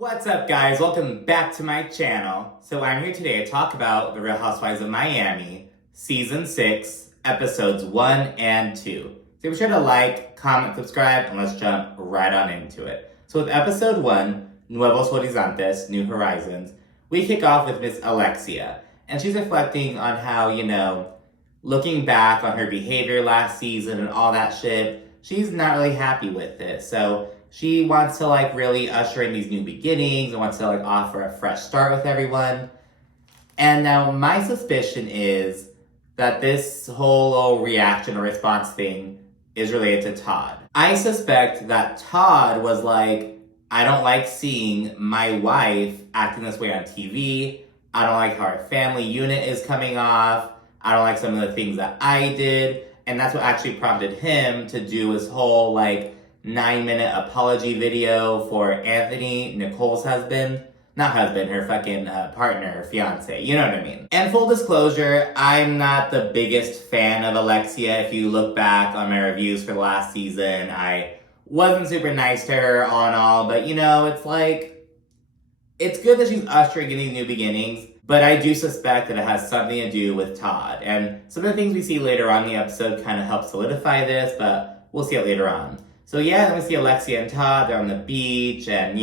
What's up, guys? Welcome back to my channel. So I'm here today to talk about The Real Housewives of Miami, Season 6, Episodes 1 and 2. So be sure to like, comment, subscribe, and let's jump right on into it. So with Episode 1, Nuevos Horizontes, New Horizons, we kick off with Miss Alexia. And she's reflecting on how, looking back on her behavior last season and all that shit, she's not really happy with it. So she wants to really usher in these new beginnings and wants to offer a fresh start with everyone. And now my suspicion is that this whole little reaction or response thing is related to Todd. I suspect that Todd was like, I don't like seeing my wife acting this way on TV. I don't like how our family unit is coming off. I don't like some of the things that I did. And that's what actually prompted him to do his whole 9-minute apology video for Anthony, Nicole's husband. Not husband, her fucking partner, her fiance. You know what I mean? And full disclosure, I'm not the biggest fan of Alexia. If you look back on my reviews for the last season, I wasn't super nice to her all in all. But it's good that she's ushering in these new beginnings. But I do suspect that it has something to do with Todd. And some of the things we see later on in the episode kind of help solidify this, but we'll see it later on. So then we see Alexia and Todd, they're on the beach, and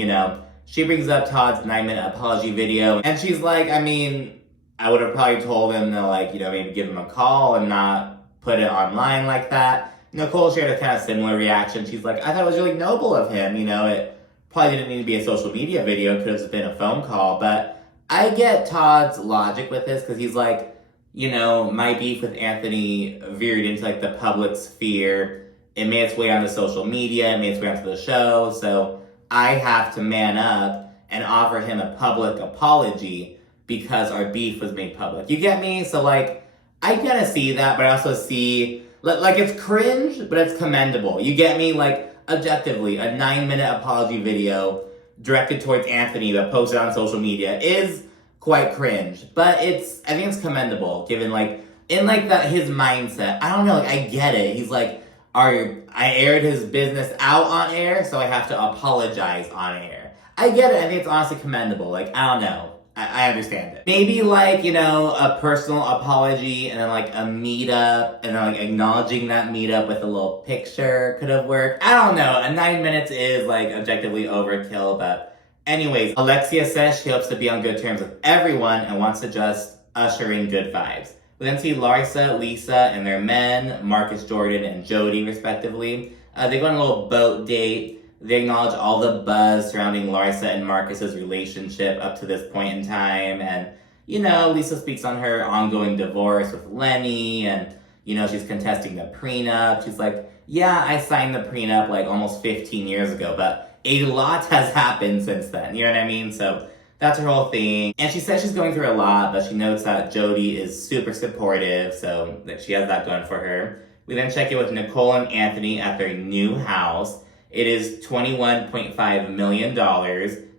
she brings up Todd's 9-minute apology video, and she's like, I would have probably told him to maybe give him a call and not put it online like that. Nicole shared a kind of similar reaction. She's like, I thought it was really noble of him, it probably didn't need to be a social media video, it could have just been a phone call, but I get Todd's logic with this, because he's like, my beef with Anthony veered into the public sphere. It made its way onto social media, it made its way onto the show, so I have to man up and offer him a public apology because our beef was made public. You get me? So I kind of see that, but I also see, it's cringe, but it's commendable. You get me? Objectively, a 9-minute apology video directed towards Anthony that posted on social media is quite cringe, but I think it's commendable, given his mindset. I don't know, I get it. He's like, I aired his business out on air, so I have to apologize on air. I get it. I think it's honestly commendable. I don't know. I understand it. Maybe a personal apology and then a meetup and then acknowledging that meetup with a little picture could have worked. I don't know. A 9 minutes is objectively overkill, but anyways, Alexia says she hopes to be on good terms with everyone and wants to just usher in good vibes. We then see Larsa, Lisa, and their men, Marcus, Jordan, and Jody, respectively. They go on a little boat date. They acknowledge all the buzz surrounding Larsa and Marcus's relationship up to this point in time. And, Lisa speaks on her ongoing divorce with Lenny, and, she's contesting the prenup. She's like, yeah, I signed the prenup almost 15 years ago, but a lot has happened since then. You know what I mean? So that's her whole thing. And she says she's going through a lot, but she notes that Jody is super supportive, so that she has that going for her. We then check in with Nicole and Anthony at their new house. It is $21.5 million,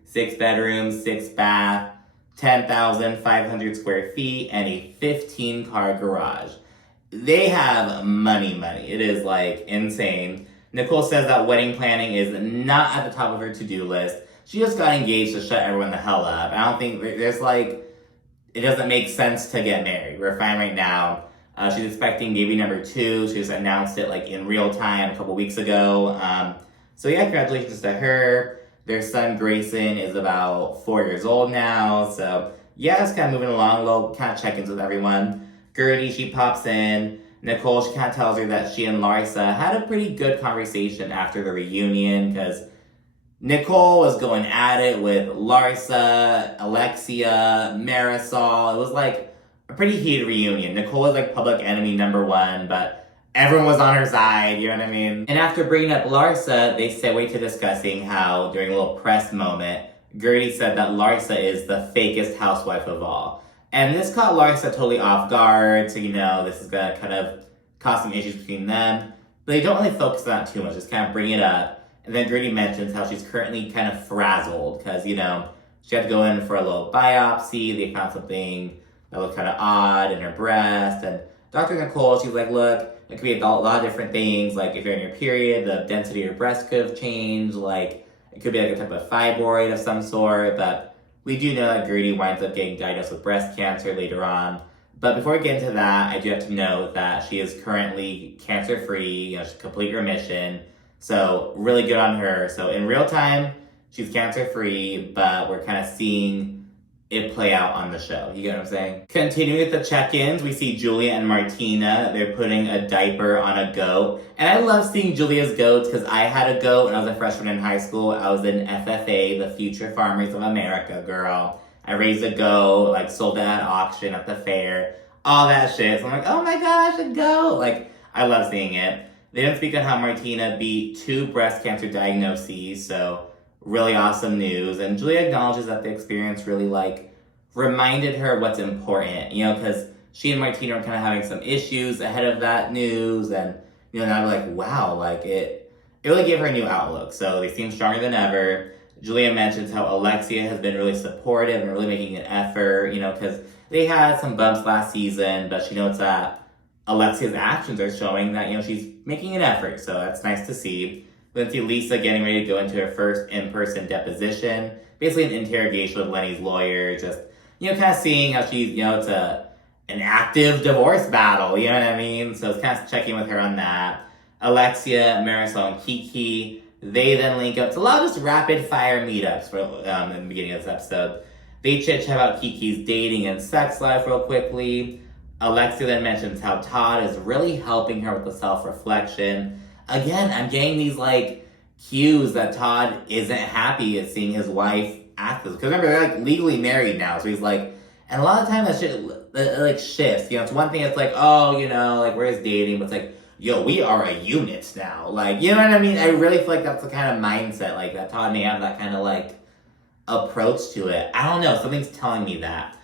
6 bedrooms, 6 bath, 10,500 square feet, and a 15-car garage. They have money. It is insane. Nicole says that wedding planning is not at the top of her to-do list. She just got engaged to shut everyone the hell up. I don't think there's it doesn't make sense to get married. We're fine right now. She's expecting baby number 2. She just announced it in real time a couple weeks ago. So yeah, congratulations to her. Their son Grayson is about 4 years old now. So yeah, it's kind of moving along. Little kind of check-ins with everyone. Guerdy, she pops in. Nicole, she kind of tells her that she and Larsa had a pretty good conversation after the reunion, because Nicole was going at it with Larsa, Alexia, Marisol. It was a pretty heated reunion. Nicole was public enemy number 1, but everyone was on her side, you know what I mean? And after bringing up Larsa, they segue to discussing how, during a little press moment, Guerdy said that Larsa is the fakest housewife of all. And this caught Larsa totally off guard, so this is gonna kind of cause some issues between them. But they don't really focus on it too much, just kind of bring it up. And then Guerdy mentions how she's currently kind of frazzled because, she had to go in for a little biopsy. They found something that looked kind of odd in her breast. And Dr. Nicole, she's like, look, it could be a lot of different things. If you're in your period, the density of your breast could have changed. It could be like a type of fibroid of some sort, but we do know that Guerdy winds up getting diagnosed with breast cancer later on. But before we get into that, I do have to note that she is currently cancer-free, she's complete remission. So really good on her. So in real time, she's cancer-free, but we're kind of seeing it play out on the show. You get what I'm saying? Continuing with the check-ins, we see Julia and Martina. They're putting a diaper on a goat. And I love seeing Julia's goats because I had a goat when I was a freshman in high school. I was in FFA, the Future Farmers of America, girl. I raised a goat, like sold it at auction at the fair, all that shit. So I'm like, oh my gosh, a goat. Like, I love seeing it. They didn't speak on how Martina beat 2 breast cancer diagnoses, so really awesome news. And Julia acknowledges that the experience really, reminded her what's important, because she and Martina are kind of having some issues ahead of that news. And, now they're like, wow, it really gave her a new outlook. So they seem stronger than ever. Julia mentions how Alexia has been really supportive and really making an effort, because they had some bumps last season, but she notes that Alexia's actions are showing that, she's making an effort. So that's nice to see. We then see Lisa getting ready to go into her first in-person deposition, basically an interrogation with Lenny's lawyer, just, kind of seeing how she's, it's an active divorce battle, you know what I mean? So it's kind of checking with her on that. Alexia, Marisol, and Kiki, they then link up to a lot of just rapid-fire meetups for, in the beginning of this episode. They chit-chat about Kiki's dating and sex life real quickly. Alexia then mentions how Todd is really helping her with the self-reflection. Again, I'm getting these, cues that Todd isn't happy at seeing his wife act this. Because remember, they're, legally married now. So he's and a lot of times that shit, shifts. It's one thing, it's we're just dating, but it's yo, we are a unit now. You know what I mean? I really feel like that's the kind of mindset, that Todd may have that kind of, approach to it. I don't know. Something's telling me that.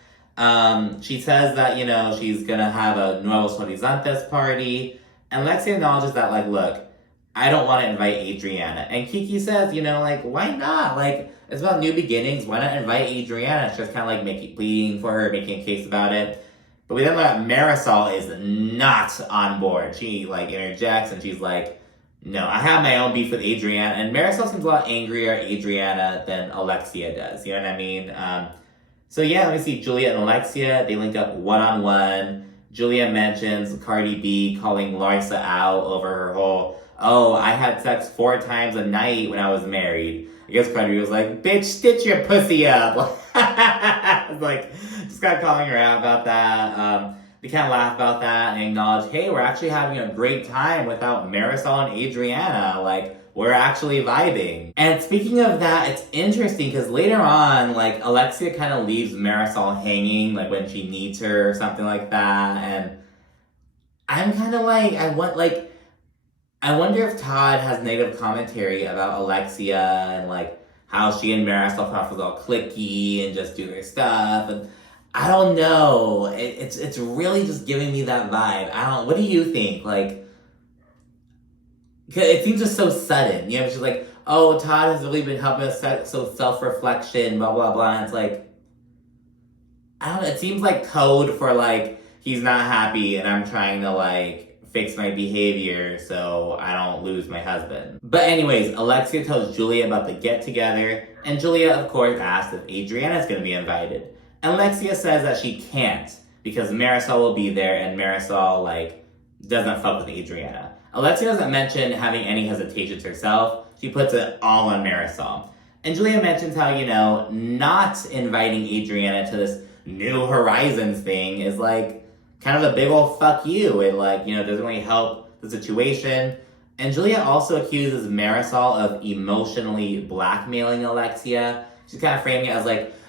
She says that, she's gonna have a Nuevos Horizontes party. And Lexi acknowledges that, look, I don't want to invite Adriana. And Kiki says, why not? It's about new beginnings. Why not invite Adriana? It's just kind of pleading for her, making a case about it. But we then learn that Marisol is not on board. She, interjects and she's no, I have my own beef with Adriana. And Marisol seems a lot angrier at Adriana than Alexia does. You know what I mean? So yeah, let me see. Julia and Alexia, they link up one-on-one. Julia mentions Cardi B calling Larsa out over her whole, I had sex 4 times a night when I was married. I guess Cardi B was like, bitch, stitch your pussy up. Just got calling her out about that. They kind of laugh about that and acknowledge, hey, we're actually having a great time without Marisol and Adriana. We're actually vibing. And speaking of that, it's interesting because later on, Alexia kind of leaves Marisol hanging, when she needs her or something like that. And I'm kind of I wonder if Todd has negative commentary about Alexia and how she and Marisol thought was all cliquey and just do their stuff. And I don't know. It's really just giving me that vibe. What do you think? It seems just so sudden. She's Todd has really been helping us so self-reflection, blah, blah, blah. And it's I don't know. It seems like code for he's not happy and I'm trying to fix my behavior so I don't lose my husband. But anyways, Alexia tells Julia about the get-together, and Julia, of course, asks if Adriana's going to be invited. And Alexia says that she can't because Marisol will be there, and Marisol, doesn't fuck with Adriana. Alexia doesn't mention having any hesitations herself. She puts it all on Marisol. And Julia mentions how, not inviting Adriana to this New Horizons thing is kind of a big old fuck you. It doesn't really help the situation. And Julia also accuses Marisol of emotionally blackmailing Alexia. She's kind of framing it as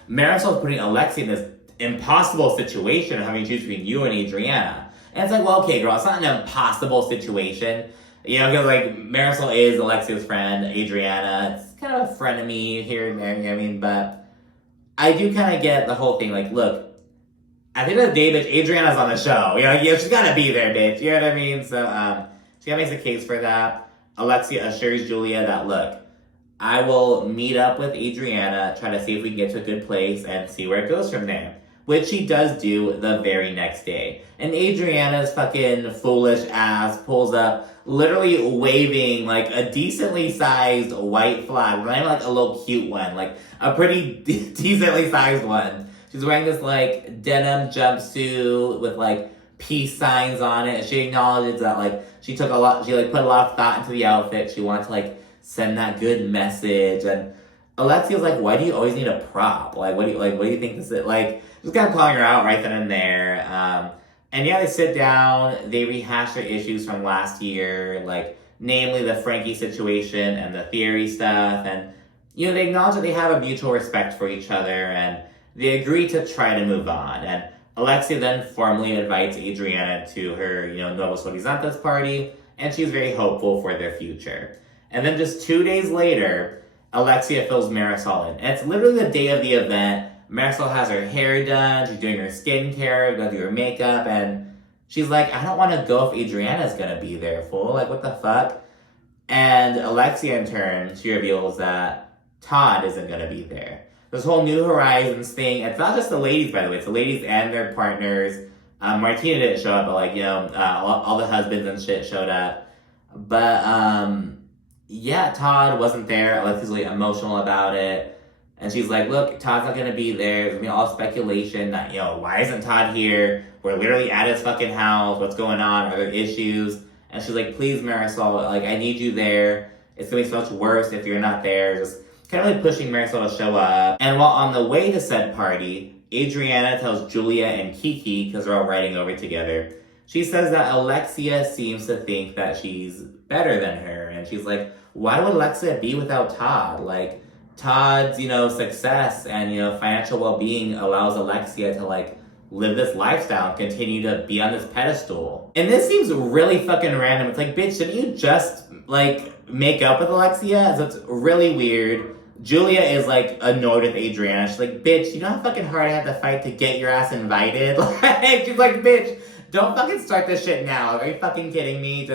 Marisol's putting Alexia in this impossible situation of having to choose between you and Adriana. And it's well, okay, girl, it's not an impossible situation. Because Marisol is Alexia's friend, Adriana, it's kind of a frenemy here and there, you know what I mean? But I do kind of get the whole thing, look, at the end of the day, bitch, Adriana's on the show. She's gotta be there, bitch. You know what I mean? So, she makes a case for that. Alexia assures Julia that, look, I will meet up with Adriana, try to see if we can get to a good place and see where it goes from there. which she does do the very next day. And Adriana's fucking foolish ass pulls up, literally waving like a decently sized white flag, not even like a little cute one, like a pretty decently sized one. She's wearing this like denim jumpsuit with like peace signs on it. She acknowledges that like she put a lot of thought into the outfit. She wanted to like send that good message. And Alexia's like, why do you always need a prop? Like, what do you think this is? Like, just kind of calling her out right then and there. And yeah, they sit down, they rehash their issues from last year, like, namely the Frankie situation and the theory stuff. And, you know, they acknowledge that they have a mutual respect for each other, and they agree to try to move on. And Alexia then formally invites Adriana to her, you know, Novos Horizontes party, and she's very hopeful for their future. And then just 2 days later, Alexia fills Marisol in. And it's literally the day of the event. Marisol has her hair done, she's doing her skincare, gonna do her makeup, and she's like, I don't want to go if Adriana's gonna be there, fool. Like, what the fuck? And Alexia, in turn, she reveals that Todd isn't gonna be there. This whole New Horizons thing, it's not just the ladies, by the way, it's the ladies and their partners. Martina didn't show up, but like, you know, all the husbands and shit showed up. But, yeah, Todd wasn't there. Alexia's really emotional about it. And she's like, look, Todd's not going to be there. There's going to be all speculation that, you know, why isn't Todd here? We're literally at his fucking house. What's going on? Are there issues? And she's like, please, Marisol, like, I need you there. It's going to be so much worse if you're not there. Just kind of like pushing Marisol to show up. And while on the way to said party, Adriana tells Julia and Kiki, because they're all riding over together, she says that Alexia seems to think that she's better than her. And she's like, why would Alexia be without Todd? Like, Todd's, you know, success and, you know, financial well-being allows Alexia to, like, live this lifestyle and continue to be on this pedestal. And this seems really fucking random. It's like, bitch, didn't you just, like, make up with Alexia? So it's really weird. Julia is, like, annoyed with Adriana. She's like, bitch, you know how fucking hard I had to fight to get your ass invited? Like, she's like, bitch, don't fucking start this shit now. Are you fucking kidding me?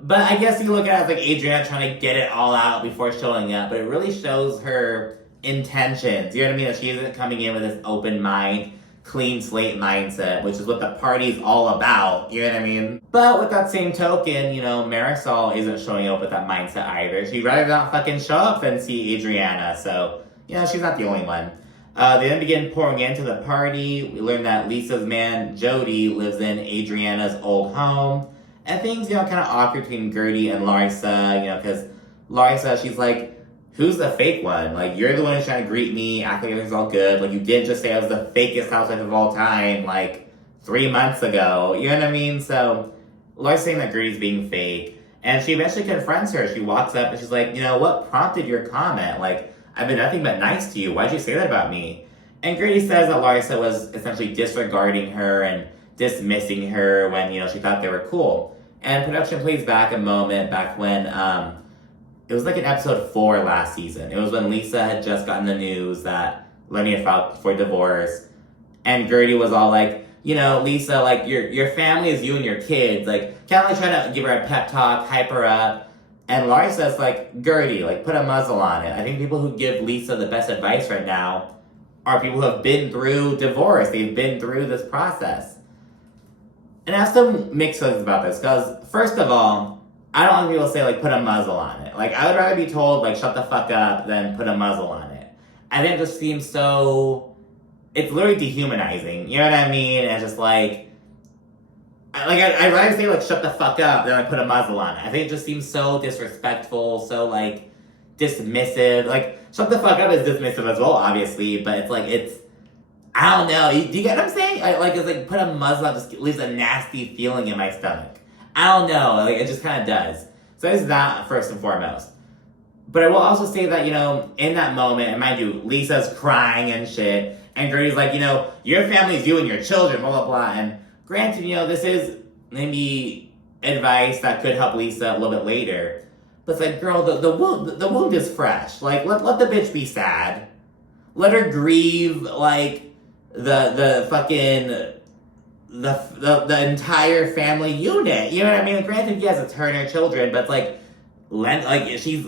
But I guess you look at it as like Adriana trying to get it all out before showing up, but it really shows her intentions. You know what I mean? That she isn't coming in with this open mind, clean slate mindset, which is what the party's all about. You know what I mean? But with that same token, you know, Marisol isn't showing up with that mindset either. She'd rather not fucking show up than see Adriana. So, you know, she's not the only one. They then begin pouring into the party. We learn that Lisa's man, Jody, lives in Adriana's old home. And things, you know, kind of awkward between Guerdy and Larsa, you know, because Larsa, she's like, who's the fake one? Like, you're the one who's trying to greet me, act like everything's all good. Like, you didn't just say I was the fakest housewife of all time, like, 3 months ago. You know what I mean? So, Larsa's saying that Guerdy's being fake. And she eventually confronts her. She walks up and she's like, you know, what prompted your comment? Like, I've been nothing but nice to you. Why'd you say that about me? And Guerdy says that Larsa was essentially disregarding her and dismissing her when, you know, she thought they were cool. And production plays back a moment back when, it was like in episode 4 last season. It was when Lisa had just gotten the news that Lenny had filed for divorce. And Guerdy was all like, you know, Lisa, like, your family is you and your kids. Like, kind of like trying to give her a pep talk, hype her up. And Larsa's like, Guerdy, like, put a muzzle on it. I think people who give Lisa the best advice right now are people who have been through divorce. They've been through this process. And I have some mixed feelings about this, because, first of all, I don't want people to say, like, put a muzzle on it. Like, I would rather be told, like, shut the fuck up than put a muzzle on it. I think it just seems so... It's literally dehumanizing. You know what I mean? And just, like... I'd rather say, like, shut the fuck up than, like, put a muzzle on it. I think it just seems so disrespectful, so, like, dismissive. Like, shut the fuck up is dismissive as well, obviously, but it's, like, it's... I don't know. Do you get what I'm saying? It's like, put a muzzle on just leaves a nasty feeling in my stomach. I don't know. Like, it just kind of does. So it's that first and foremost. But I will also say that, you know, in that moment, and mind you, Lisa's crying and shit, and Guerdy's like, you know, your family's you and your children, blah, blah, blah. And granted, you know, this is maybe advice that could help Lisa a little bit later. But it's like, girl, the wound is fresh. Like, let the bitch be sad. Let her grieve, like, the fucking the entire family unit. You know what I mean? Granted, yes, it's her and her children, but it's like she's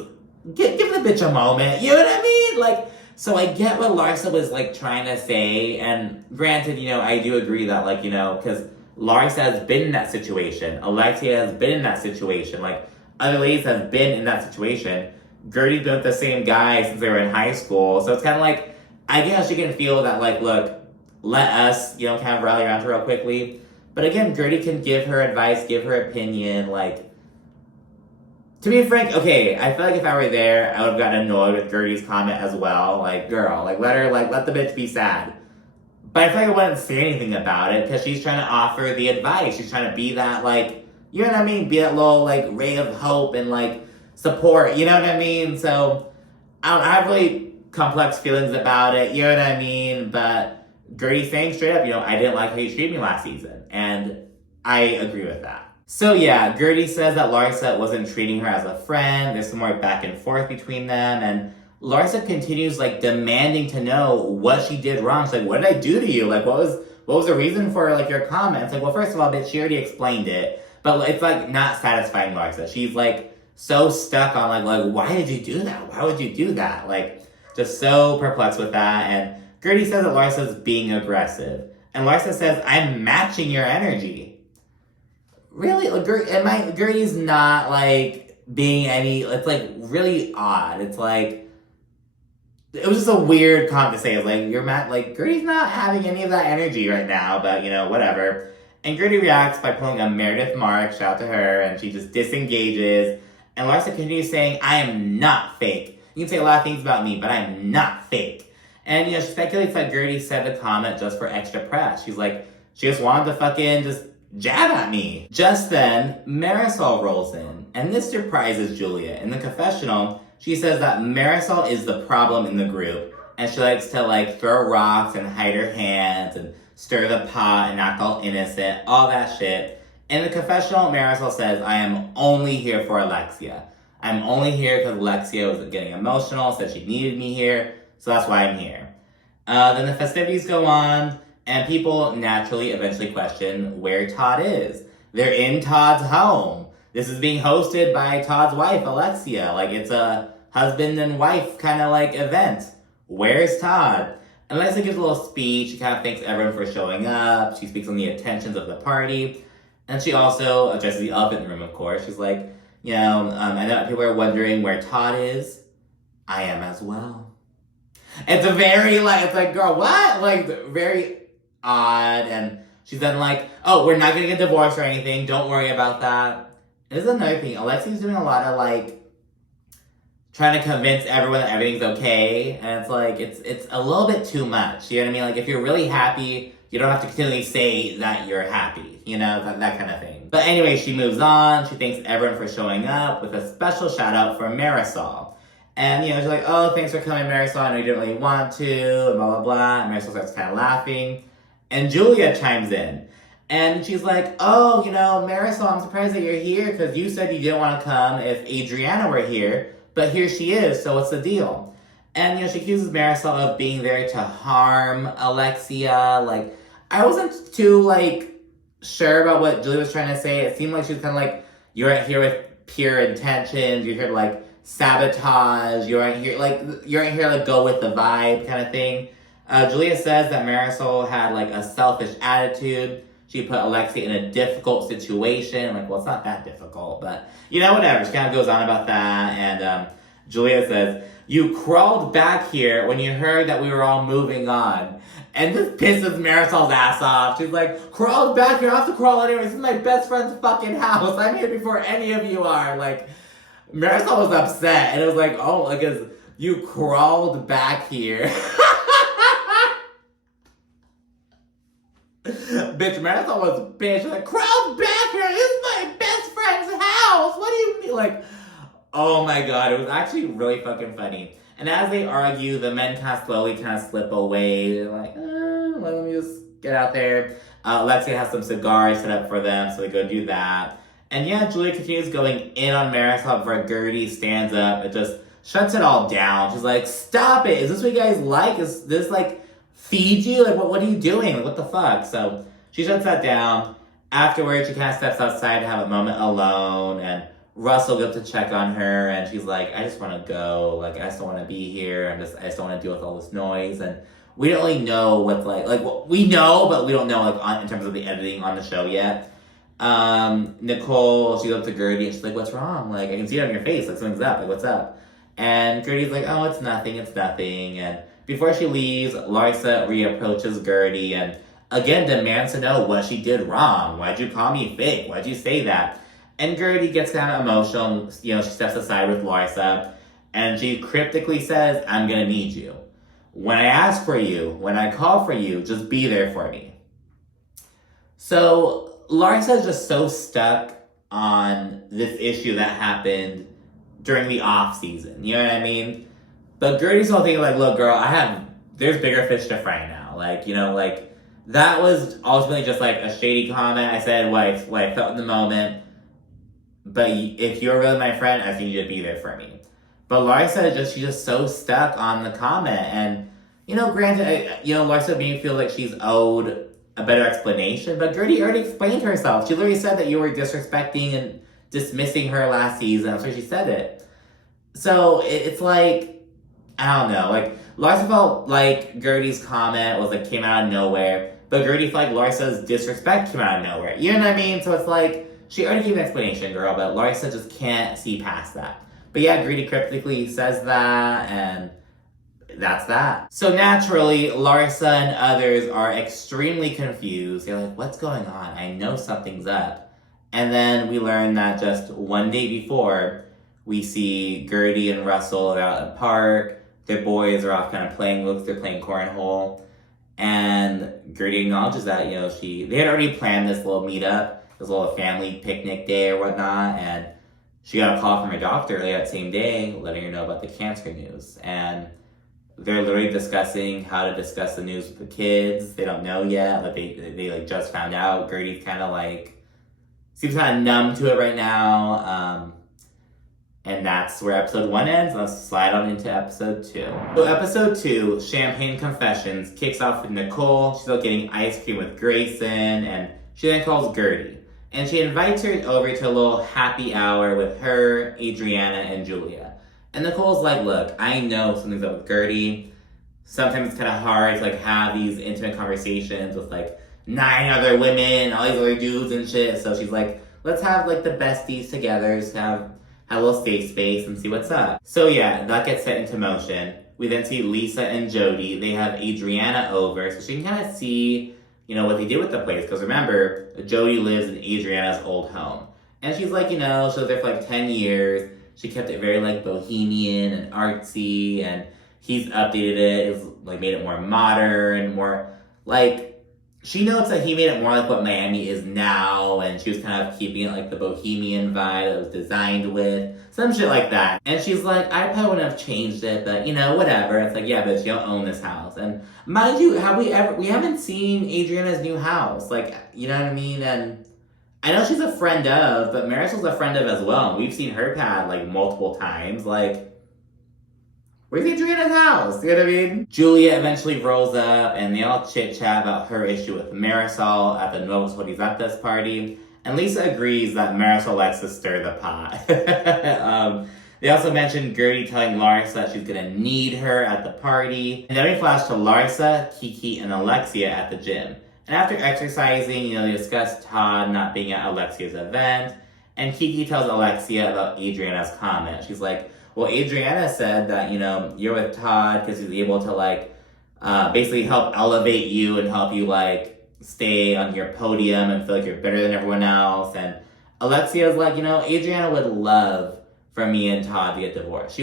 give the bitch a moment. You know what I mean? Like, So I get what Larsa was, like, trying to say, and granted, I do agree that, like, because Larsa has been in that situation, Alexia has been in that situation, like, other ladies have been in that situation. Guerdy's been with the same guy since they were in high school, so it's kind of like, I guess she can feel that, like, look, let us, kind of rally around her real quickly. But again, Guerdy can give her advice, give her opinion, like, to be frank, okay, I feel like if I were there, I would have gotten annoyed with Guerdy's comment as well. Like, girl, like, let the bitch be sad. But I feel like I wouldn't say anything about it because she's trying to offer the advice. She's trying to be that, like, you know what I mean? Be that little, like, ray of hope and, like, support. You know what I mean? So, I have really complex feelings about it. You know what I mean? But Guerdy's saying straight up, I didn't like how you treated me last season. And I agree with that. So yeah, Guerdy says that Larsa wasn't treating her as a friend. There's some more back and forth between them. And Larsa continues, like, demanding to know what she did wrong. She's like, what did I do to you? Like, what was the reason for, like, your comments? Like, well, first of all, bitch, she already explained it. But it's, like, not satisfying Larsa. She's, like, so stuck on, like, why did you do that? Why would you do that? Like, just so perplexed with that. And Guerdy says that Larsa's being aggressive. And Larsa says, I'm matching your energy. Really? Like, Guerdy's not, like, being any... It's, like, really odd. It's, like... It was just a weird comment to say. It's, like, Guerdy's not having any of that energy right now, but, whatever. And Guerdy reacts by pulling a Meredith Mark, shout out to her, and she just disengages. And Larsa continues saying, I am not fake. You can say a lot of things about me, but I'm not fake. And, she speculates that Guerdy said the comment just for extra press. She's like, she just wanted to fucking just jab at me. Just then, Marisol rolls in, and this surprises Julia. In the confessional, she says that Marisol is the problem in the group, and she likes to, like, throw rocks and hide her hands and stir the pot and act all innocent, all that shit. In the confessional, Marisol says, I am only here for Alexia. I'm only here because Alexia was getting emotional, said she needed me here, so that's why I'm here. Then the festivities go on, and people naturally eventually question where Todd is. They're in Todd's home. This is being hosted by Todd's wife, Alexia. Like, it's a husband and wife kind of, like, event. Where's Todd? And Alexia gives a little speech. She kind of thanks everyone for showing up. She speaks on the attentions of the party. And she also addresses the elephant in the room, of course. She's like, I know people are wondering where Todd is. I am as well. It's a very, like, it's like, girl, what? Like, very odd. And she's then like, oh, we're not gonna get divorced or anything, don't worry about that. And this is another thing, Alexi's doing a lot of, like, trying to convince everyone that everything's okay, and it's like, it's a little bit too much, you know what I mean? Like, if you're really happy, you don't have to continually say that you're happy, that kind of thing. But anyway, she moves on, she thanks everyone for showing up, with a special shout out for Marisol. And, she's like, oh, thanks for coming, Marisol, I know you didn't really want to, and blah, blah, blah, and Marisol starts kind of laughing. And Julia chimes in. And she's like, oh, Marisol, I'm surprised that you're here because you said you didn't want to come if Adriana were here. But here she is, so what's the deal? And, she accuses Marisol of being there to harm Alexia. Like, I wasn't too, like, sure about what Julia was trying to say. It seemed like she was kind of like, you aren't here with pure intentions. You're here to, like, sabotage. You aren't here, like, go with the vibe kind of thing. Julia says that Marisol had, like, a selfish attitude. She put Alexia in a difficult situation. Like, well, it's not that difficult, but, whatever. She kind of goes on about that. And Julia says, you crawled back here when you heard that we were all moving on. And this pisses Marisol's ass off. She's like, crawled back here? I don't have to crawl anyway. This is my best friend's fucking house. I'm here before any of you are. Like, Marisol was upset. And it was like, oh, like, you crawled back here. Bitch, Marisol was bitch. Like, crawled back here. This is my best friend's house. What do you mean? Like, oh my god, it was actually really fucking funny. And as they argue, the men kind of slowly slip away. They're like, let me just get out there. Alexia has some cigars set up for them, so they go do that. And yeah, Julia continues going in on Marisol before Guerdy stands up. It just shuts it all down. She's like, stop it. Is this what you guys like? Is this, like, feed you? Like, what are you doing? Like, what the fuck? So she shuts that down. Afterwards, she kind of steps outside to have a moment alone. And Russell goes to check on her, and she's like, I just want to go. Like, I just don't want to be here. I just don't want to deal with all this noise. And we don't really know what's well, we know, but we don't know, in terms of the editing on the show yet. Nicole, she goes to Guerdy, and she's like, what's wrong? Like, I can see it on your face. Like, something's up. Like, what's up? And Guerdy's like, oh, it's nothing. And before she leaves, Larsa reapproaches Guerdy and again demands to know what she did wrong. Why'd you call me fake? Why'd you say that? And Guerdy gets kind of emotional. She steps aside with Larsa, and she cryptically says, I'm gonna need you. When I ask for you, when I call for you, just be there for me. So Larsa is just so stuck on this issue that happened during the off season. You know what I mean? But Guerdy's all thinking, like, look, girl, there's bigger fish to fry now. That was ultimately just, a shady comment. I said what I felt in the moment. But if you're really my friend, I need you to be there for me. But Larsa, she's just so stuck on the comment. And, granted, Larsa maybe feels like she's owed a better explanation. But Guerdy already explained herself. She literally said that you were disrespecting and dismissing her last season. That's why she said it. So it's like, I don't know. Larsa felt like Guerdy's comment came out of nowhere. But Guerdy felt like Larsa's disrespect came out of nowhere. You know what I mean? So it's like, she already gave an explanation, girl, but Larsa just can't see past that. But yeah, Guerdy cryptically says that, and that's that. So naturally, Larsa and others are extremely confused. They're like, what's going on? I know something's up. And then we learn that just one day before, we see Guerdy and Russell out at the park. Their boys are off kind of playing, looks they're playing cornhole. And Guerdy acknowledges that, they had already planned this little meetup, this little family picnic day or whatnot, and she got a call from her doctor that same day letting her know about the cancer news. And they're literally discussing how to discuss the news with the kids. They don't know yet. They just found out. Guerdy's kind of seems kind of numb to it right now. And that's where episode 1 ends. Let's slide on into episode 2. So episode 2, Champagne Confessions, kicks off with Nicole. She's out getting ice cream with Grayson, and she then calls Guerdy. And she invites her over to a little happy hour with her, Adriana, and Julia. And Nicole's like, look, I know something's up with Guerdy. Sometimes it's kind of hard to have these intimate conversations with 9 other women, all these other dudes and shit. So she's like, let's have the besties together, just have a little safe space and see what's up. So yeah, that gets set into motion. We then see Lisa and Jody. They have Adriana over, so she can kind of see, what they did with the place. Because remember, Jody lives in Adriana's old home. And she's she was there for 10 years. She kept it very bohemian and artsy, and he's updated it. It's made it more modern, more she notes that he made it more what Miami is now, and she was kind of keeping it the bohemian vibe it was designed with. Some shit like that. And she's like, I probably wouldn't have changed it, but whatever. It's yeah, bitch, you don't own this house. And mind you, we haven't seen Adriana's new house. You know what I mean? And I know she's a friend of, but Marisol's a friend of as well. We've seen her pad multiple times. Where's Adriana's house? You know what I mean? Julia eventually rolls up, and they all chit-chat about her issue with Marisol at the Novos Horizontes party. And Lisa agrees that Marisol likes to stir the pot. They also mentioned Guerdy telling Larsa that she's gonna need her at the party. And then we flash to Larsa, Kiki, and Alexia at the gym. And after exercising, they discuss Todd not being at Alexia's event. And Kiki tells Alexia about Adriana's comment. She's like, well, Adriana said that, you're with Todd because he's able to, basically help elevate you and help you, stay on your podium and feel like you're better than everyone else. And Alexia's Adriana would love for me and Todd to get divorced.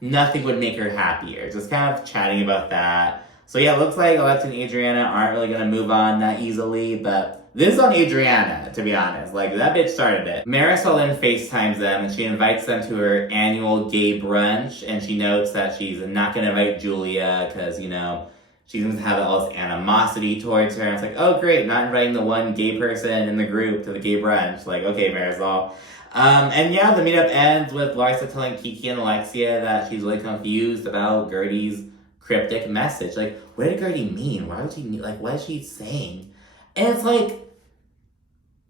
Nothing would make her happier. Just kind of chatting about that. So yeah, it looks like Alexia and Adriana aren't really going to move on that easily, but this is on Adriana, to be honest. That bitch started it. Marisol then FaceTimes them, and she invites them to her annual gay brunch, and she notes that she's not going to invite Julia because, she seems to have all this animosity towards her. And it's oh great, not inviting the one gay person in the group to the gay brunch. Okay, Marisol. And yeah, the meetup ends with Larsa telling Kiki and Alexia that she's really confused about Guerdy's cryptic message. What did Guerdy mean? Why would she what is she saying? And it's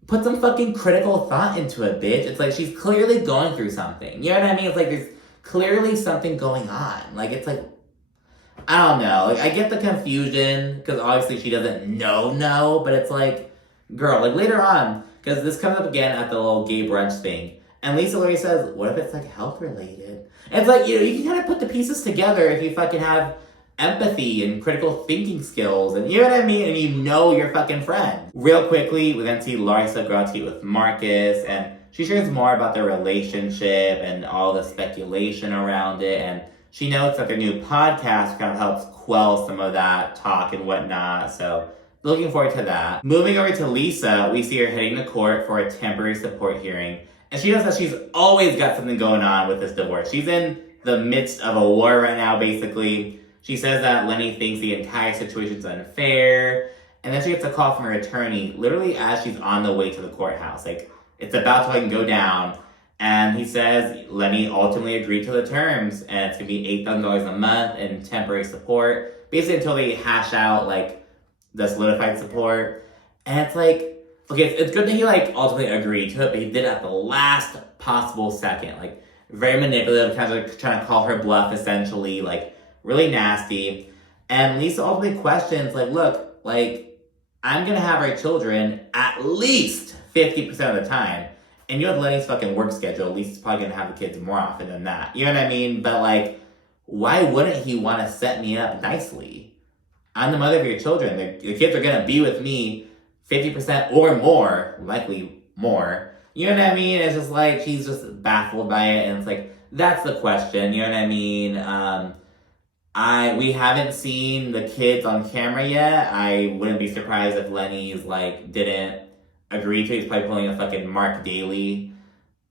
put some fucking critical thought into it, bitch. It's like she's clearly going through something. You know what I mean? It's like there's clearly something going on. Like, it's like, I don't know. Like, I get the confusion, because obviously she doesn't know, but it's like, girl, like later on, because this comes up again at the little gay brunch thing, and Lisa Lori says, what if it's like health related? And it's like, you know, you can kind of put the pieces together if you fucking have empathy and critical thinking skills, and you know what I mean? And you know your fucking friend. Real quickly, we then see Larsa go out to eat with Marcus, and she shares more about their relationship and all the speculation around it, and she notes that their new podcast kind of helps quell some of that talk and whatnot, so looking forward to that. Moving over to Lisa, we see her heading to court for a temporary support hearing, and she knows that she's always got something going on with this divorce. She's in the midst of a war right now, basically. She says that Lenny thinks the entire situation's unfair, and then she gets a call from her attorney literally as she's on the way to the courthouse. Like, it's about to fucking go down. And he says Lenny ultimately agreed to the terms, and it's gonna be $8,000 a month in temporary support, basically until they hash out like the solidified support. And it's like, okay, it's good that he like ultimately agreed to it, but he did it at the last possible second, like very manipulative, kind of like trying to call her bluff, essentially, like really nasty. And Lisa ultimately questions, like, look, like I'm gonna have our children at least 50% of the time. And you know Lenny's fucking work schedule, at least he's probably gonna have the kids more often than that. You know what I mean? But like, why wouldn't he want to set me up nicely? I'm the mother of your children. The kids are gonna be with me 50% or more, likely more. You know what I mean? It's just like, she's just baffled by it, and it's like, that's the question, you know what I mean? We haven't seen the kids on camera yet. I wouldn't be surprised if Lenny's like, didn't agree to. He's probably pulling a fucking Mark Daly.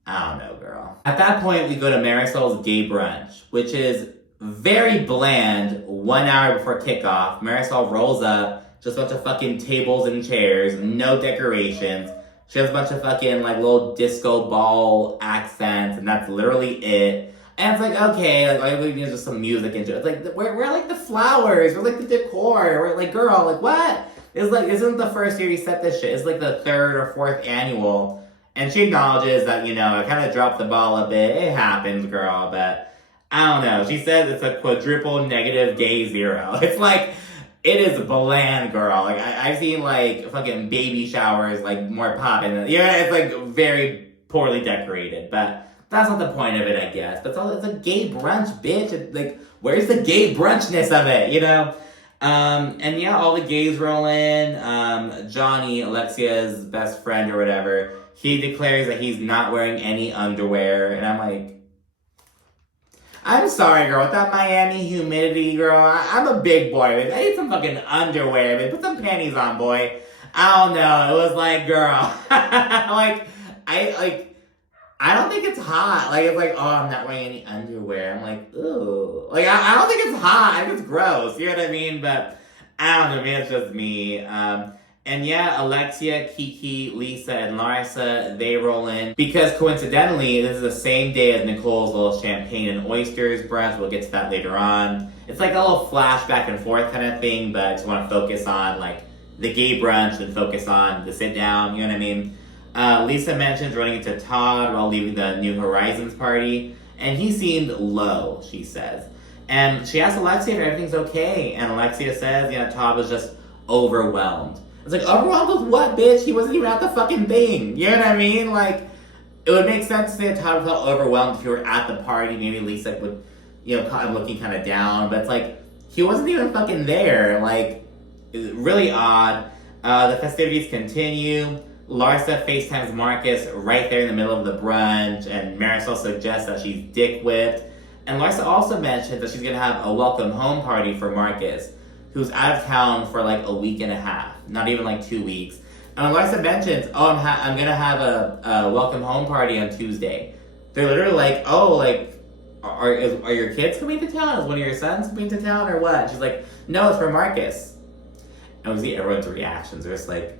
I don't know, girl. At that point, we go to Marisol's gay brunch, which is very bland. 1 hour before kickoff, Marisol rolls up, just a bunch of fucking tables and chairs, no decorations. She has a bunch of fucking like little disco ball accents, and that's literally it. And it's like, okay, like we need just some music into it. It's like, we're like the flowers, we're like the decor, we're like, girl, like what? It's like, isn't the first year you set this shit? It's like the 3rd or 4th annual. And she acknowledges that, you know, I kind of dropped the ball a bit. It happens, girl, but I don't know. She says it's a quadruple negative gay 0. It's like, it is bland, girl. Like, I've seen, like, fucking baby showers, like, more poppin'. Yeah, it's, like, very poorly decorated, but that's not the point of it, I guess. But it's a gay brunch, bitch. It's like, where's the gay brunchness of it, you know? And yeah, all the gays roll in. Johnny, Alexia's best friend or whatever, he declares that he's not wearing any underwear. And I'm like, I'm sorry, girl, with that Miami humidity, girl, I'm a big boy, bitch. I need some fucking underwear, bitch. Put some panties on, boy. I don't know. It was like, girl, I don't think it's hot. Like, it's like, oh, I'm not wearing any underwear. I'm like, ooh. Like, I don't think it's hot. I think it's gross. You know what I mean? But I don't know. Maybe it's just me. And yeah, Alexia, Kiki, Lisa, and Larsa, they roll in. Because coincidentally, this is the same day as Nicole's little champagne and oysters brunch. We'll get to that later on. It's like a little flash back and forth kind of thing, but I just want to focus on, like, the gay brunch and focus on the sit down. You know what I mean? Lisa mentions running into Todd while leaving the New Horizons party, and he seemed low, she says. And she asks Alexia if everything's okay, and Alexia says, you know, Todd was just overwhelmed. It's like, overwhelmed with what, bitch? He wasn't even at the fucking thing. You know what I mean? Like, it would make sense to say that Todd felt overwhelmed if he were at the party. Maybe Lisa would, you know, caught him looking kind of down, but it's like, he wasn't even fucking there. Like, really odd. The festivities continue. Larsa FaceTimes Marcus right there in the middle of the brunch, and Marisol suggests that she's dick whipped. And Larsa also mentions that she's gonna have a welcome home party for Marcus, who's out of town for like a week and a half, not even like 2 weeks. And Larsa mentions, oh, I'm gonna have a welcome home party on Tuesday. They're literally like, oh, like, are your kids coming to town? Is one of your sons coming to town or what? And she's like, no, it's for Marcus. And we see everyone's reactions. They're just like,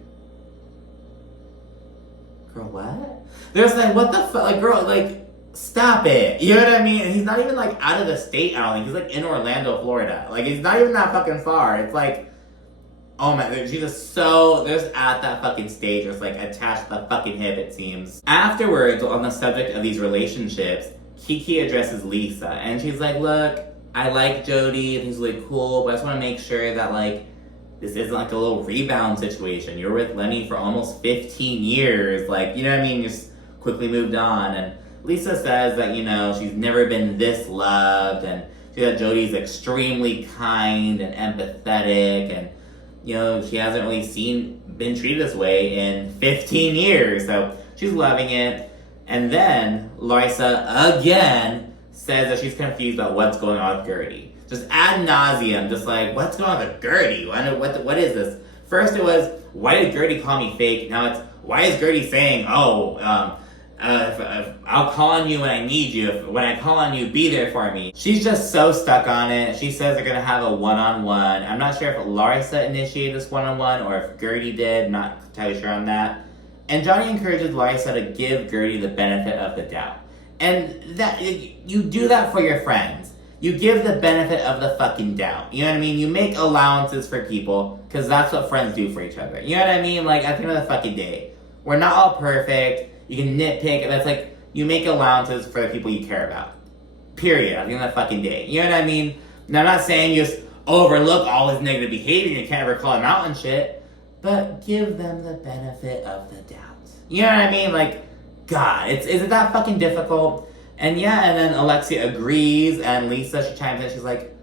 girl, what? They're just like, what the fuck? Like, girl, like, stop it. You know what I mean? And he's not even, like, out of the state, I don't think. He's, like, in Orlando, Florida. Like, he's not even that fucking far. It's like, Oh my god, she's just so, there's at that fucking stage, just like attached to the fucking hip, it seems. Afterwards, on the subject of these relationships, Kiki addresses Lisa, and she's like, look, I like Jody, and he's really cool, but I just want to make sure that, like, this isn't like a little rebound situation. You're with Lenny for almost 15 years, like, you know what I mean? Just quickly moved on, and Lisa says that, you know, she's never been this loved, and she said Jody's extremely kind and empathetic, and you know, she hasn't really been treated this way in 15 years, so she's loving it. And then Larsa again says that she's confused about what's going on with Guerdy. Just ad nauseum, just like, what's going on with Guerdy? What is this? First it was, why did Guerdy call me fake? Now it's, why is Guerdy saying, I'll call on you when I need you. When I call on you, be there for me. She's just so stuck on it. She says they're gonna have a one-on-one. I'm not sure if Larsa initiated this one-on-one or if Guerdy did. Not entirely sure on that. And Johnny encourages Larsa to give Guerdy the benefit of the doubt. And that you do that for your friends. You give the benefit of the fucking doubt. You know what I mean? You make allowances for people because that's what friends do for each other. You know what I mean? Like, at the end of the fucking day, we're not all perfect. You can nitpick, and that's like, you make allowances for the people you care about. Period. At the end of the fucking day. You know what I mean? Now, I'm not saying you just overlook all his negative behavior and you can't ever call him out and shit, but give them the benefit of the doubt. You know what I mean? Like, God, is it that fucking difficult? And yeah, and then Alexia agrees, and Lisa, she chimes in, she's like,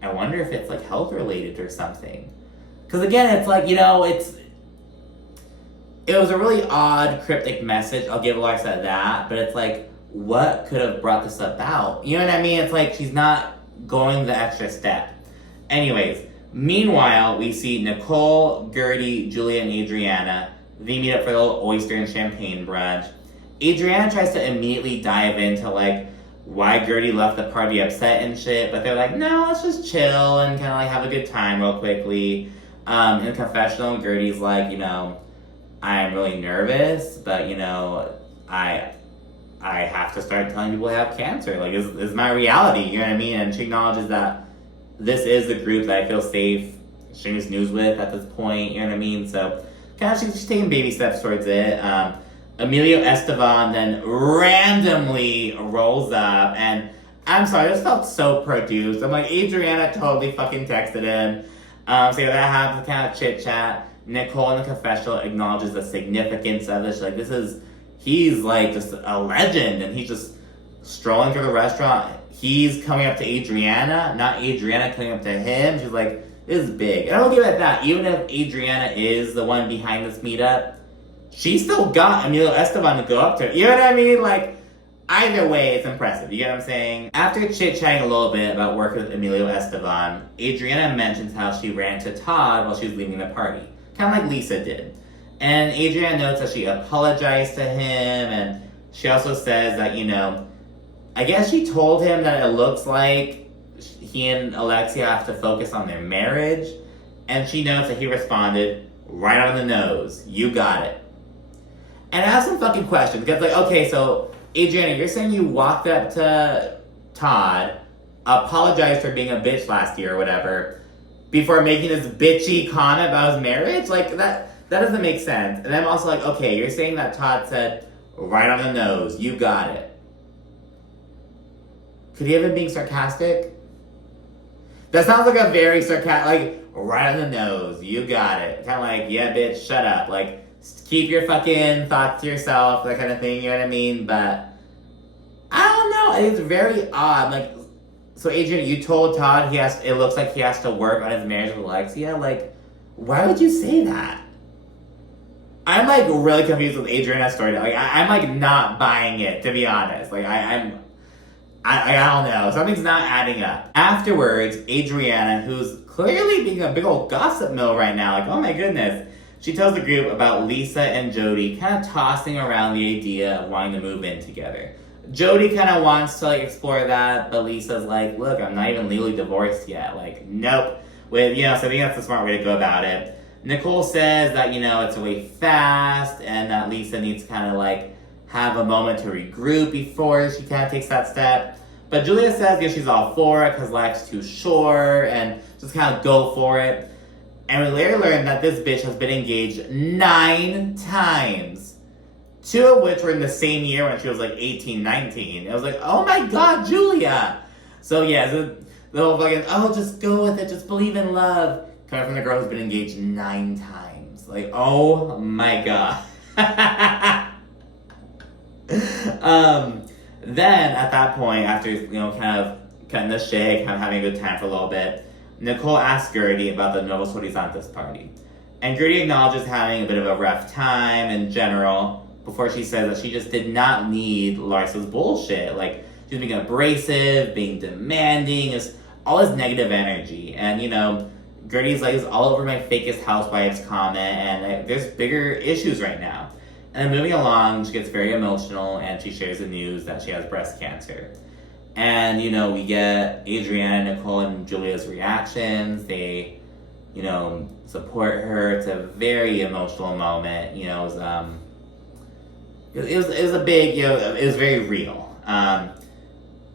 I wonder if it's like health related or something. Because again, it's like, you know, it was a really odd, cryptic message. I'll give Larsa that. But it's like, what could have brought this about? You know what I mean? It's like she's not going the extra step. Anyways, meanwhile, we see Nicole, Guerdy, Julia, and Adriana. They meet up for a little oyster and champagne brunch. Adriana tries to immediately dive into, like, why Guerdy left the party upset and shit. But they're like, no, let's just chill and kind of, like, have a good time real quickly. In the confessional, Guerdy's like, you know, I'm really nervous, but, you know, I have to start telling people I have cancer. Like, this is my reality, you know what I mean? And she acknowledges that this is the group that I feel safe sharing this news with at this point, you know what I mean? So, kind of, she's taking baby steps towards it. Emilio Esteban then randomly rolls up, and I'm sorry, this felt so produced. I'm like, Adriana totally fucking texted him. So yeah, that happens, kind of chit-chat. Nicole in the confessional acknowledges the significance of this. Like, he's like just a legend, and he's just strolling through the restaurant. He's coming up to Adriana, not Adriana coming up to him. She's like, this is big. And I will give it that. Even if Adriana is the one behind this meetup, she still got Emilio Esteban to go up to her. You know what I mean? Like, either way, it's impressive. You get what I'm saying? After chit-chatting a little bit about working with Emilio Esteban, Adriana mentions how she ran to Todd while she was leaving the party. Kind of like Lisa did. And Adriana notes that she apologized to him, and she also says that, you know, I guess she told him that it looks like he and Alexia have to focus on their marriage, and she notes that he responded, right on the nose, you got it. And I have some fucking questions, because like, okay, so Adriana, you're saying you walked up to Todd, apologized for being a bitch last year or whatever, before making this bitchy comment about his marriage? Like, that doesn't make sense. And I'm also like, okay, you're saying that Todd said, right on the nose, you got it. Could he have been being sarcastic? That sounds like a very sarcastic, like, right on the nose, you got it. Kind of like, yeah, bitch, shut up. Like, keep your fucking thoughts to yourself, that kind of thing, you know what I mean? But, I don't know, it's very odd. Like, so Adrian, you told Todd it looks like he has to work on his marriage with Alexia? Like, why would you say that? I'm like really confused with Adriana's story. Like, I'm like not buying it, to be honest. Like, I don't know. Something's not adding up. Afterwards, Adriana, who's clearly being a big old gossip mill right now, like, oh my goodness, she tells the group about Lisa and Jody kind of tossing around the idea of wanting to move in together. Jody kind of wants to like explore that, but Lisa's like, look, I'm not even legally divorced yet. Like, nope. So I think that's the smart way to go about it. Nicole says that, you know, it's way fast, and that Lisa needs to kind of like have a moment to regroup before she kind of takes that step. But Julia says, yeah, she's all for it because life's too short, and just kind of go for it. And we later learn that this bitch has been engaged 9 times. 2 of which were in the same year when she was like 18, 19. I was like, oh my god, Julia! So yeah, the whole fucking, oh, just go with it, just believe in love. Coming from the girl who's been engaged 9 times. Like, oh my god. Then, at that point, after, kind of cutting the shit, kind of having a good time for a little bit, Nicole asks Guerdy about the Novos Horizontes party. And Guerdy acknowledges having a bit of a rough time in general, before she says that she just did not need Larsa's bullshit. Like, she was being abrasive, being demanding, just all this negative energy. And, Guerdy's like, it's all over my fakest housewives comment, and there's bigger issues right now. And then moving along, she gets very emotional, and she shares the news that she has breast cancer. And, we get Adriana, Nicole, and Julia's reactions. They, support her. It's a very emotional moment. It was a big, it was very real.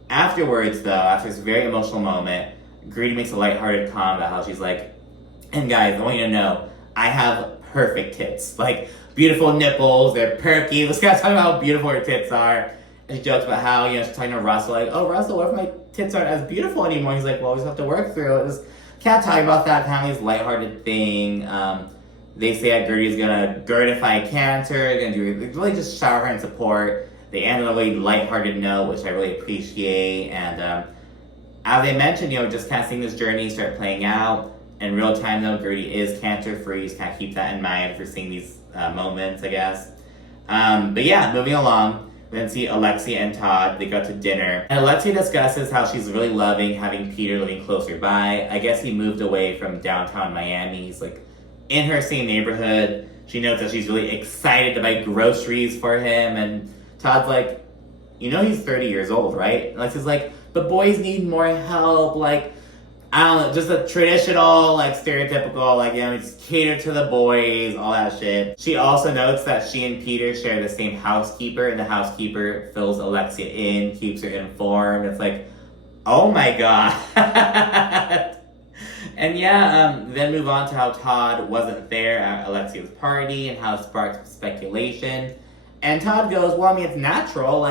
Afterwards, though, after this very emotional moment, Guerdy makes a lighthearted comment about how she's like, and guys, I want you to know, I have perfect tits. Like, beautiful nipples, they're perky. This guy's talking about how beautiful her tits are. And she jokes about how, she's talking to Russell, like, oh, Russell, what if my tits aren't as beautiful anymore? He's like, well, we just have to work through it. Just can't talk about that kind of this lighthearted thing. They say that Guerdy is going to Guerdify cancer. They're going to really just shower her in support. They end on a really lighthearted note, which I really appreciate. And as I mentioned, just kind of seeing this journey start playing out. In real time, though, Guerdy is cancer-free. Just kind of keep that in mind for seeing these moments, I guess. But yeah, moving along. We then see Alexia and Todd. They go to dinner. And Alexia discusses how she's really loving having Peter living closer by. I guess he moved away from downtown Miami. He's like in her same neighborhood. She notes that she's really excited to buy groceries for him. And Todd's like, he's 30 years old, right? And Alexia's like, but boys need more help. Like, I don't know, just a traditional, stereotypical, just cater to the boys, all that shit. She also notes that she and Peter share the same housekeeper, and the housekeeper fills Alexia in, keeps her informed. It's like, oh my god. And then move on to how Todd wasn't there at Alexia's party and how it sparked speculation. And Todd goes, well, it's natural.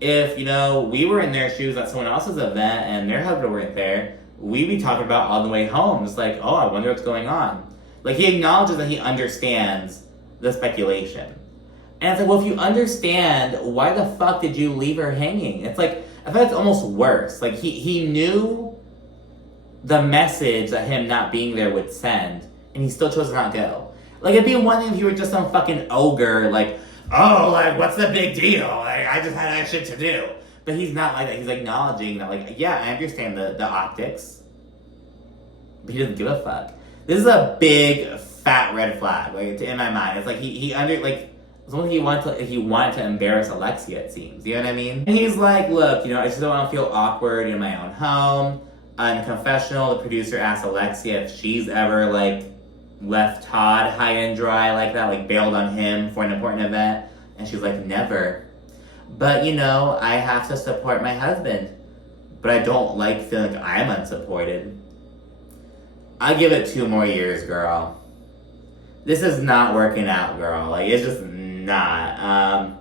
If, we were in their shoes at someone else's event and their husband weren't there, we'd be talking about on the way home. It's like, oh, I wonder what's going on. He acknowledges that he understands the speculation. And it's like, well, if you understand, why the fuck did you leave her hanging? It's like, I thought it's almost worse. He knew the message that him not being there would send, and he still chose to not go. It'd be one thing if you were just some fucking ogre, what's the big deal? I just had that shit to do. But he's not like that. He's acknowledging that, I understand the optics, but he doesn't give a fuck. This is a big, fat red flag, in my mind. It's it's almost he wanted to embarrass Alexia, it seems. You know what I mean? And he's like, look, I just don't want to feel awkward in my own home. In the confessional, the producer asked Alexia if she's ever, left Todd high and dry like that, bailed on him for an important event. And she's like, never. But, I have to support my husband. But I don't like feeling like I'm unsupported. I'll give it 2 more years, girl. This is not working out, girl. It's just not.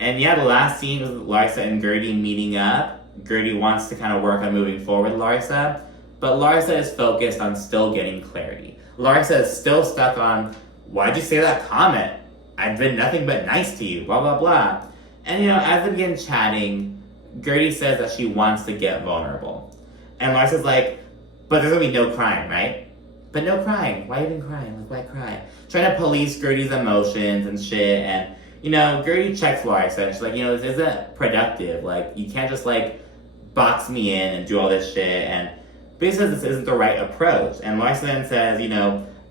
And the last scene was Larsa and Guerdy meeting up. Guerdy wants to kind of work on moving forward with Larsa. But Larsa is focused on still getting clarity. Larsa is still stuck on, why'd you say that comment? I've been nothing but nice to you, blah, blah, blah. And, as they begin chatting, Guerdy says that she wants to get vulnerable. And Larsa's like, but there's going to be no crying, right? But no crying. Why even crying? Why cry? Trying to police Guerdy's emotions and shit. And, Guerdy checks Larsa. And she's like, this isn't productive. You can't just, box me in and do all this shit. And basically says this isn't the right approach. And Larsa then says,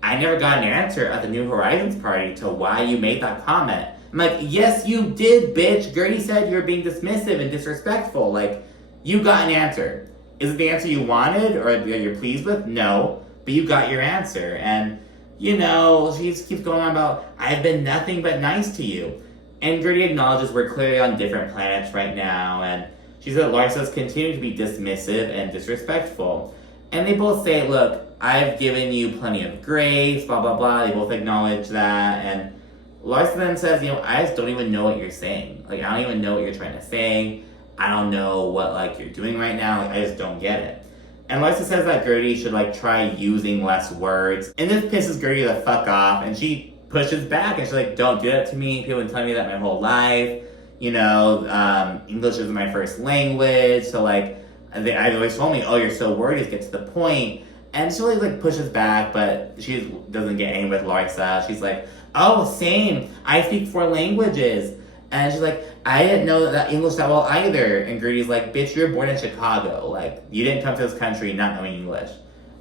I never got an answer at the New Horizons party to why you made that comment. I'm like, yes, you did, bitch. Guerdy said you're being dismissive and disrespectful. You got an answer. Is it the answer you wanted or you're pleased with? No. But you got your answer. And, she just keeps going on about, I've been nothing but nice to you. And Guerdy acknowledges we're clearly on different planets right now. And she said Larsa's continuing to be dismissive and disrespectful. And they both say, look, I've given you plenty of grace, blah, blah, blah. They both acknowledge that. And Larsa then says, I just don't even know what you're saying. Like, I don't even know what you're trying to say. I don't know what, like, you're doing right now. Like, I just don't get it. And Larsa says that Guerdy should, like, try using less words. And this pisses Guerdy the fuck off. And she pushes back. And she's like, don't do that to me. People have been telling me that my whole life. English is my first language. So, like, I've always told me, oh, you're so worried. Just get to the point. And she really, like, pushes back. But she doesn't get angry with Larsa. She's like, oh, same. I speak 4 languages. And she's like, I didn't know that English that well either. And Guerdy's like, bitch, you were born in Chicago. Like, you didn't come to this country not knowing English.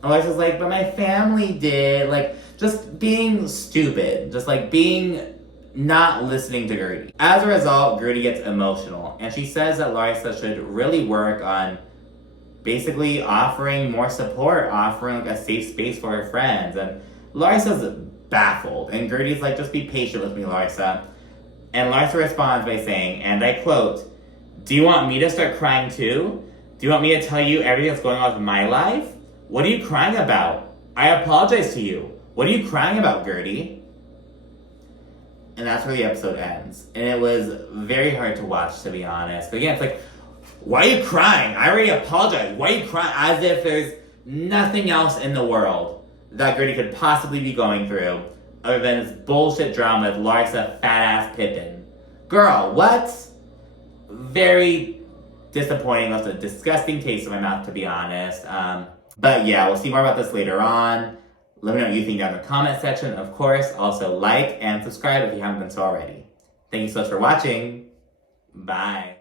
And Larsa's like, but my family did. Like, just being stupid. Just, like, being not listening to Guerdy. As a result, Guerdy gets emotional. And she says that Larsa should really work on basically offering more support, offering, like, a safe space for her friends. And Larsa's baffled. And Guerdy's like, just be patient with me, Larsa. And Larsa responds by saying, and I quote, do you want me to start crying too? Do you want me to tell you everything that's going on with my life? What are you crying about? I apologize to you. What are you crying about, Guerdy? And that's where the episode ends. And it was very hard to watch, to be honest. But again, it's like, why are you crying? I already apologized. Why are you crying? As if there's nothing else in the world that Guerdy could possibly be going through other than this bullshit drama with Larsa fat-ass Pippen. Girl, what? Very disappointing. Left a disgusting taste in my mouth, to be honest. But yeah, we'll see more about this later on. Let me know what you think down in the comment section. Of course, also like and subscribe if you haven't done so already. Thank you so much for watching. Bye.